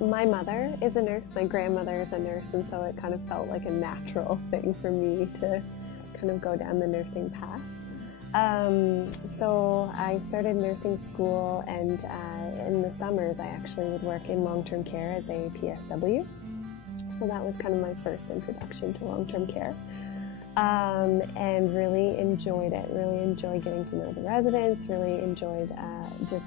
My mother is a nurse, my grandmother is a nurse, and so it kind of felt like a natural thing for me to kind of go down the nursing path. So I started nursing school, and in the summers I actually would work in long-term care as a PSW. So that was kind of my first introduction to long-term care. And really enjoyed it, really enjoyed getting to know the residents, really enjoyed just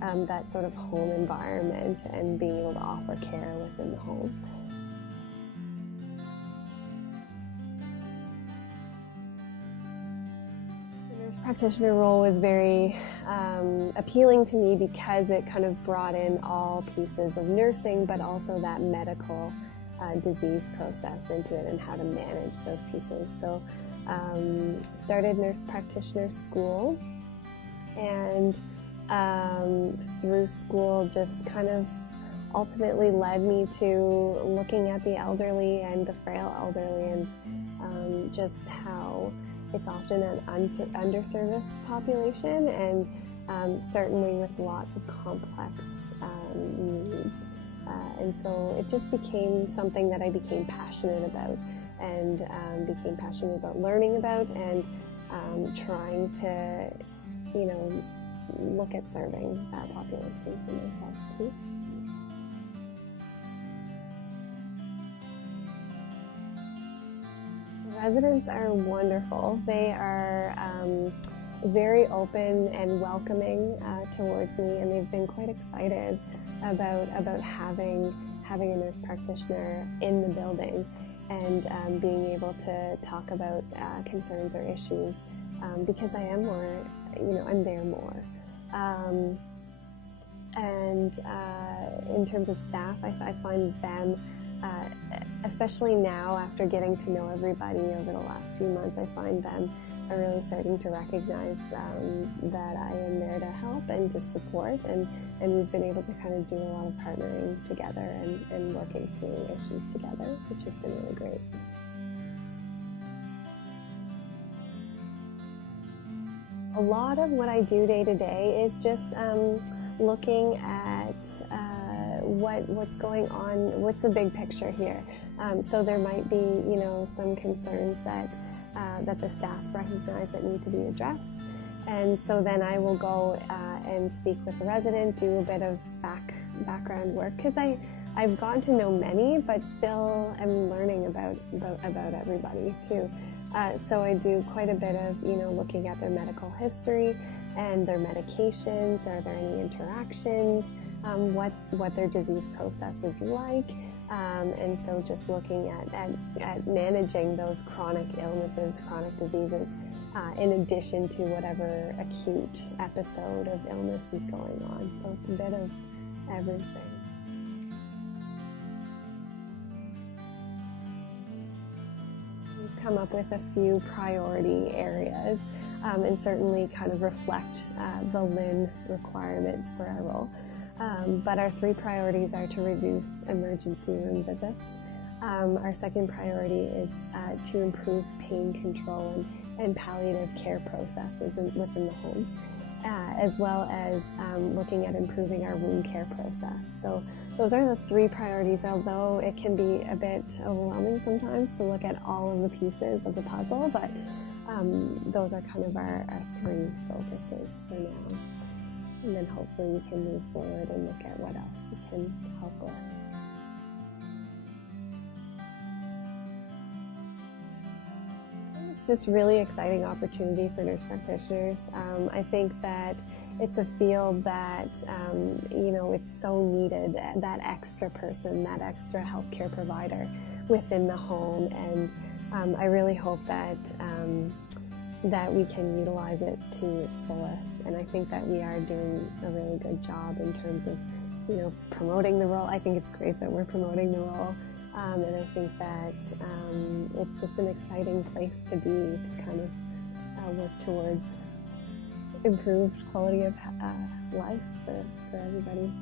that sort of home environment and being able to offer care within the home. The nurse practitioner role was very appealing to me because it kind of brought in all pieces of nursing, but also that medical disease process into it and how to manage those pieces. So started nurse practitioner school, and through school just kind of ultimately led me to looking at the elderly and the frail elderly, and just how it's often an underserviced population, and certainly with lots of complex needs. And so it just became something that I became passionate about, and became passionate about learning about, and trying to, you know, look at serving that population for myself too. Residents are wonderful. They are very open and welcoming towards me, and they've been quite excited about having a nurse practitioner in the building, and being able to talk about concerns or issues, because I am more, you know, I'm there more. And in terms of staff, I find them, especially now after getting to know everybody over the last few months, I find them are really starting to recognize that I am there to help and to support, and we've been able to kind of do a lot of partnering together and working through issues together, which has been really great. A lot of what I do day to day is just looking at what's going on, what's the big picture here. So there might be, you know, some concerns that the staff recognize that need to be addressed. And so then I will go and speak with the resident, do a bit of background work, because I've gotten to know many, but still am learning about everybody too. So I do quite a bit of, you know, looking at their medical history and their medications. Are there any interactions? What their disease process is like. And so just looking at managing those chronic illnesses, chronic diseases, in addition to whatever acute episode of illness is going on. So it's a bit of everything. We've come up with a few priority areas, and certainly kind of reflect the LIN requirements for our role. But our three priorities are to reduce emergency room visits. Our second priority is to improve pain control and palliative care processes within the homes, as well as looking at improving our wound care process. So those are the three priorities, although it can be a bit overwhelming sometimes to look at all of the pieces of the puzzle, but those are kind of our three focuses for now. And then hopefully we can move forward and look at what else we can help with. It's just really exciting opportunity for nurse practitioners. I think that it's a field that, you know, it's so needed, that extra person, that extra healthcare provider within the home. And I really hope that that we can utilize it to its fullest. And I think that we are doing a really good job in terms of, you know, promoting the role. I think it's great that we're promoting the role. And I think that it's just an exciting place to be, to kind of work towards improved quality of life for everybody.